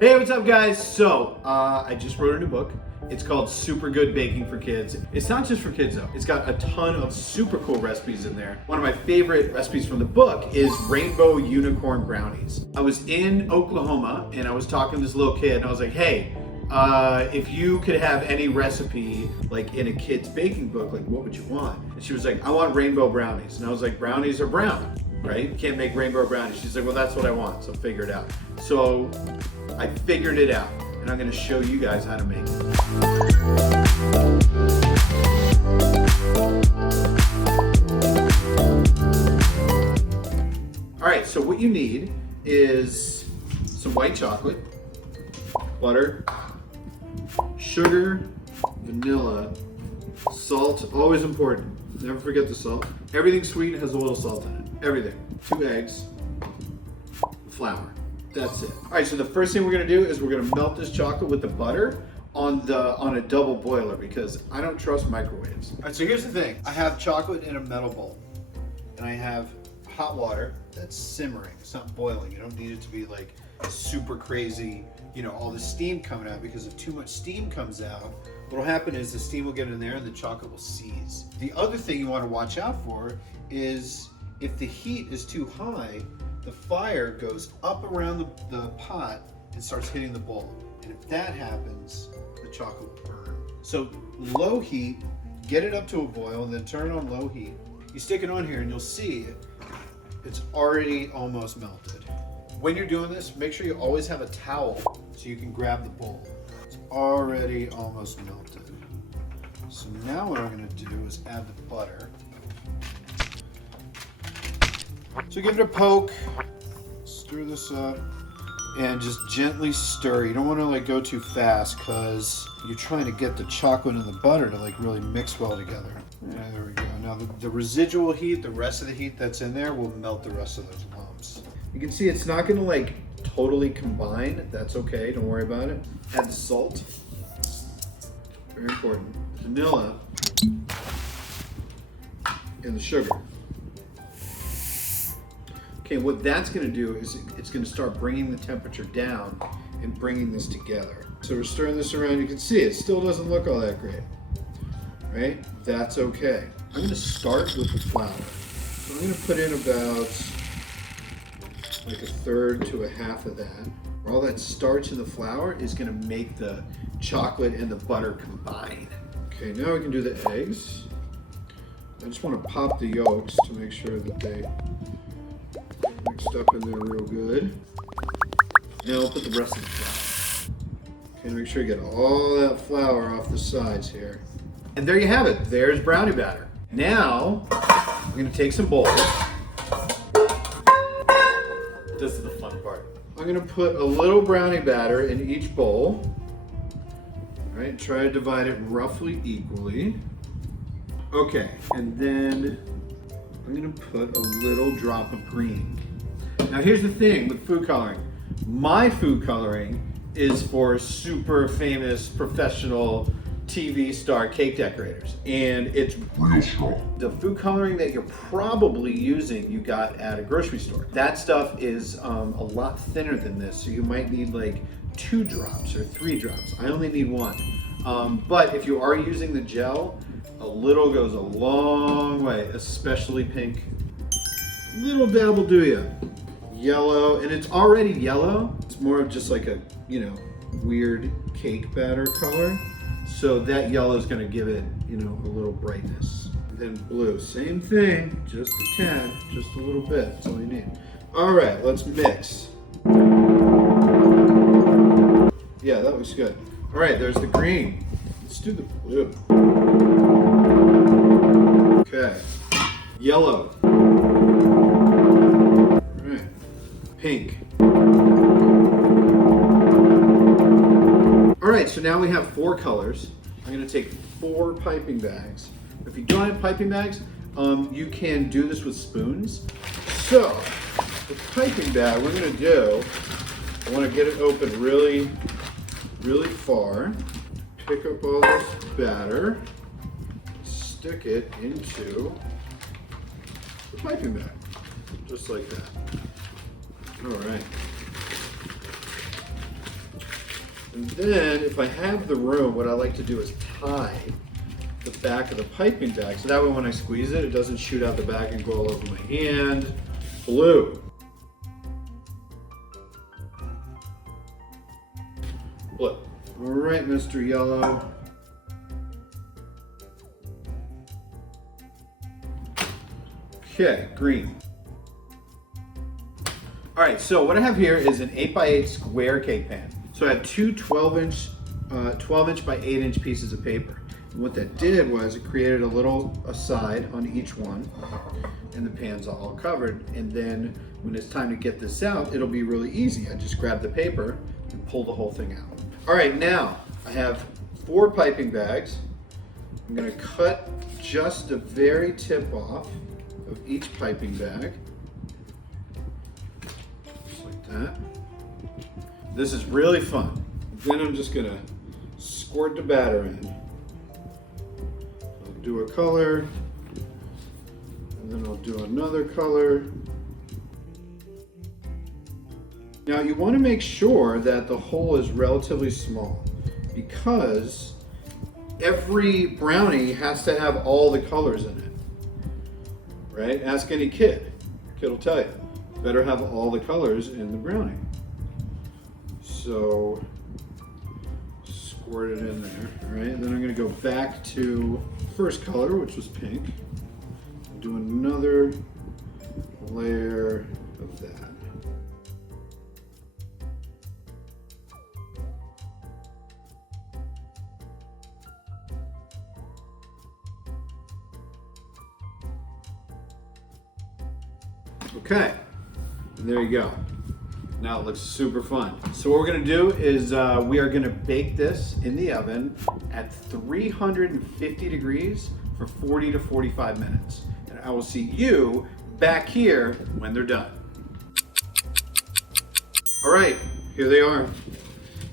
Hey, what's up guys? So, I just wrote a new book. It's called Super Good Baking for Kids. It's not just for kids though. It's got a ton of super cool recipes in there. One of my favorite recipes from the book is rainbow unicorn brownies. I was in Oklahoma and I was talking to this little kid and I was like, hey, if you could have any recipe like in a kid's baking book, like what would you want? And she was like, I want rainbow brownies. And I was like, brownies are brown, right? You can't make rainbow brownies. She's like, well, that's what I want, so figure it out. So I figured it out, and I'm gonna show you guys how to make it. All right, so what you need is some white chocolate, butter, sugar, vanilla, salt, always important. Never forget the salt. Everything sweet has a little salt in it. Everything. 2 eggs, flour. That's it. All right, so the first thing we're gonna do is we're gonna melt this chocolate with the butter on a double boiler because I don't trust microwaves. All right, so here's the thing. I have chocolate in a metal bowl and I have hot water that's simmering. It's not boiling. You don't need it to be like super crazy, you know, all the steam coming out, because if too much steam comes out, what'll happen is the steam will get in there and the chocolate will seize. The other thing you want to watch out for is if the heat is too high, the fire goes up around the pot and starts hitting the bowl. And if that happens, the chocolate will burn. So low heat, get it up to a boil and then turn on low heat. You stick it on here and you'll see it's already almost melted. When you're doing this, make sure you always have a towel so you can grab the bowl. It's already almost melted. So now what I'm gonna do is add the butter. So give it a poke, stir this up, and just gently stir. You don't want to like go too fast because you're trying to get the chocolate and the butter to like really mix well together. Yeah, there we go. Now the residual heat, the rest of the heat that's in there will melt the rest of those lumps. You can see it's not going to like totally combine. That's okay, don't worry about it. Add the salt, very important. Vanilla, and the sugar. Okay, what that's gonna do is it's gonna start bringing the temperature down and bringing this together. So we're stirring this around, you can see it still doesn't look all that great, right? That's okay. I'm gonna start with the flour. So I'm gonna put in about like 1/3 to 1/2 of that. All that starch in the flour is gonna make the chocolate and the butter combine. Okay, now we can do the eggs. I just wanna pop the yolks to make sure that they mixed up in there real good. Now I'll put the rest of the flour. Okay, make sure you get all that flour off the sides here. And there you have it. There's brownie batter. Now, I'm gonna take some bowls. This is the fun part. I'm gonna put a little brownie batter in each bowl. All right, try to divide it roughly equally. Okay, and then I'm gonna put a little drop of green. Now here's the thing with food coloring. My food coloring is for super famous professional TV star cake decorators. And it's real strong. The food coloring that you're probably using, you got at a grocery store. That stuff is a lot thinner than this. So you might need like 2 drops or 3 drops. I only need 1. But if you are using the gel, a little goes a long way, especially pink. Little dab will do ya. Yellow, and it's already yellow. It's more of just like a, you know, weird cake batter color. So that yellow is gonna give it, you know, a little brightness. And then blue, same thing, just a tad, just a little bit, that's all you need. All right, let's mix. Yeah, that looks good. All right, there's the green. Let's do the blue. Okay, yellow. All right, pink. All right, so now we have 4 colors. I'm gonna take 4 piping bags. If you don't have piping bags, you can do this with spoons. So, the piping bag we're gonna do, I wanna get it open really, really far. Pick up all this batter, stick it into the piping bag, just like that. All right. And then if I have the room, what I like to do is tie the back of the piping bag. So that way when I squeeze it, it doesn't shoot out the back and go all over my hand. Blue. Blue. All right, Mr. Yellow. Okay, green. All right, so what I have here is an 8x8 square cake pan. So I have two 12-inch by 8-inch pieces of paper. And what that did was it created a little aside on each one, and the pan's all covered. And then when it's time to get this out, it'll be really easy. I just grab the paper and pull the whole thing out. All right, now I have 4 piping bags. I'm gonna cut just the very tip off of each piping bag. Just like that. This is really fun. Then I'm just gonna squirt the batter in. I'll do a color, and then I'll do another color. Now you want to make sure that the hole is relatively small because every brownie has to have all the colors in it, right? Ask any kid. Kid will tell you. Better have all the colors in the brownie. So squirt it in there, all right? And then I'm gonna go back to first color, which was pink. Do another layer of that. Okay, and there you go. Now it looks super fun. So what we're gonna do is we are gonna bake this in the oven at 350 degrees for 40 to 45 minutes. And I will see you back here when they're done. All right, here they are.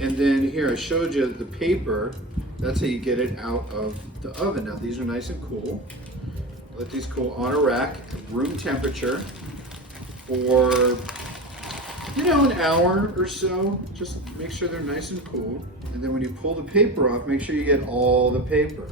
And then here I showed you the paper. That's how you get it out of the oven. Now these are nice and cool. Let these cool on a rack at room temperature for, you know, an hour or so. Just make sure they're nice and cool. And then when you pull the paper off, make sure you get all the paper.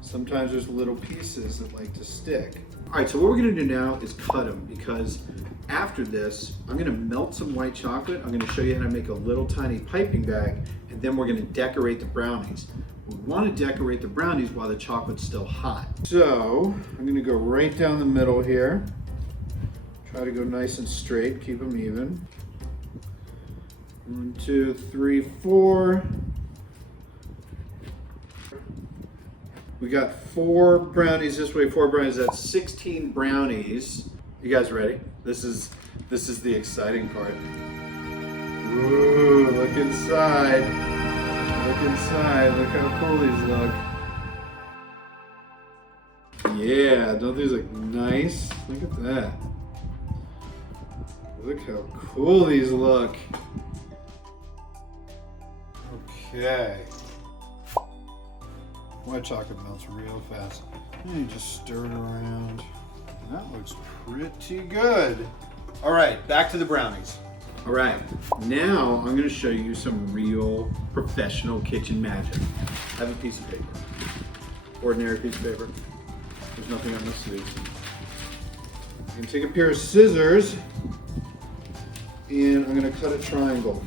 Sometimes there's little pieces that like to stick. All right, so what we're gonna do now is cut them, because after this, I'm gonna melt some white chocolate. I'm gonna show you how to make a little tiny piping bag, and then we're gonna decorate the brownies. We wanna decorate the brownies while the chocolate's still hot. So I'm gonna go right down the middle here. Try to go nice and straight, keep them even. 1, 2, 3, 4. We got 4 brownies this way, 4 brownies. That's 16 brownies. You guys ready? This is the exciting part. Ooh, look inside. Look inside. Look how cool these look. Yeah, don't these look nice? Look at that. Look how cool these look. Okay. White chocolate melts real fast. And you just stir it around. That looks pretty good. All right, back to the brownies. All right, now I'm gonna show you some real professional kitchen magic. I have a piece of paper. Ordinary piece of paper. There's nothing on the sleeves. I'm gonna take a pair of scissors and I'm gonna cut a triangle.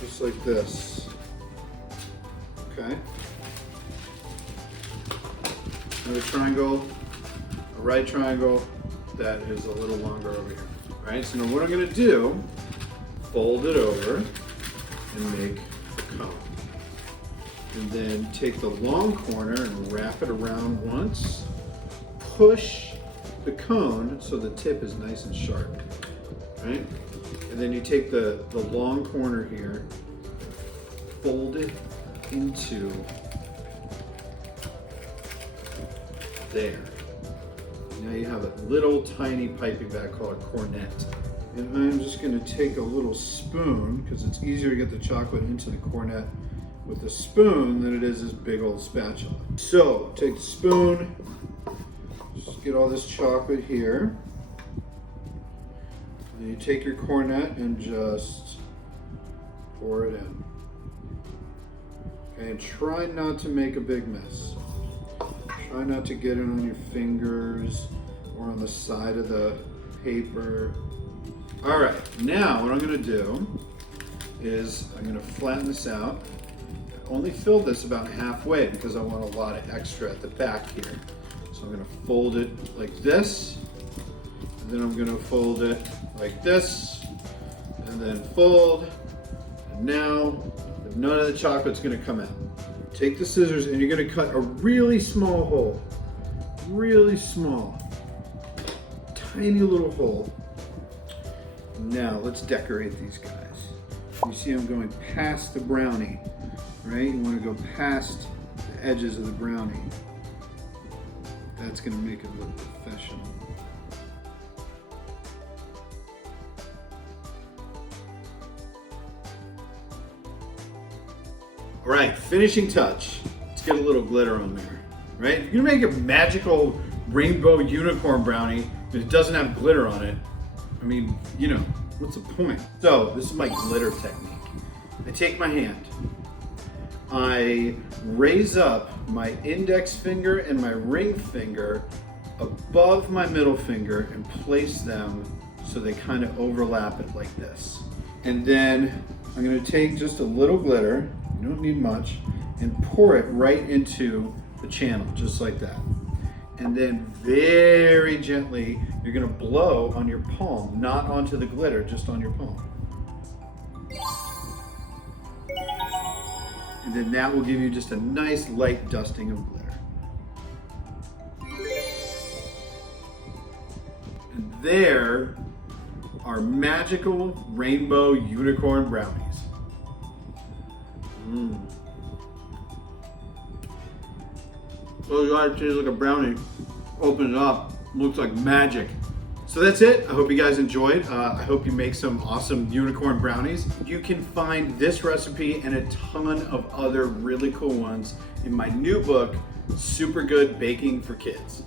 Just like this. Okay. Another triangle, a right triangle that is a little longer over here. All right, so now what I'm gonna do, fold it over and make a cone. And then take the long corner and wrap it around once. Push the cone so the tip is nice and sharp, right? And then you take the long corner here, fold it into there. Now you have a little tiny piping bag called a cornet. And I'm just gonna take a little spoon, because it's easier to get the chocolate into the cornet with a spoon than it is this big old spatula. So take the spoon, just get all this chocolate here. And you take your cornet and just pour it in. Okay, and try not to make a big mess. Try not to get it on your fingers or on the side of the paper. All right, now what I'm gonna do is I'm gonna flatten this out. I only filled this about halfway because I want a lot of extra at the back here. So I'm gonna fold it like this, and then I'm gonna fold it like this, and then fold, and now none of the chocolate's gonna come out. Take the scissors and you're gonna cut a really small hole, really small, tiny little hole. Now let's decorate these guys. You see I'm going past the brownie, right? You wanna go past the edges of the brownie. That's gonna make it look professional. All right, finishing touch. Let's get a little glitter on there, right? If you're gonna make a magical rainbow unicorn brownie, but it doesn't have glitter on it, I mean, you know, what's the point? So this is my glitter technique. I take my hand, I raise up my index finger and my ring finger above my middle finger and place them so they kind of overlap it like this. And then I'm gonna take just a little glitter, you don't need much, and pour it right into the channel, just like that. And then very gently, you're gonna blow on your palm, not onto the glitter, just on your palm. And then that will give you just a nice light dusting of glitter. And there are magical rainbow unicorn brownies. So you gotta taste like a brownie. Open it up, looks like magic. So that's it. I hope you guys enjoyed. I hope you make some awesome unicorn brownies. You can find this recipe and a ton of other really cool ones in my new book, Super Good Baking for Kids.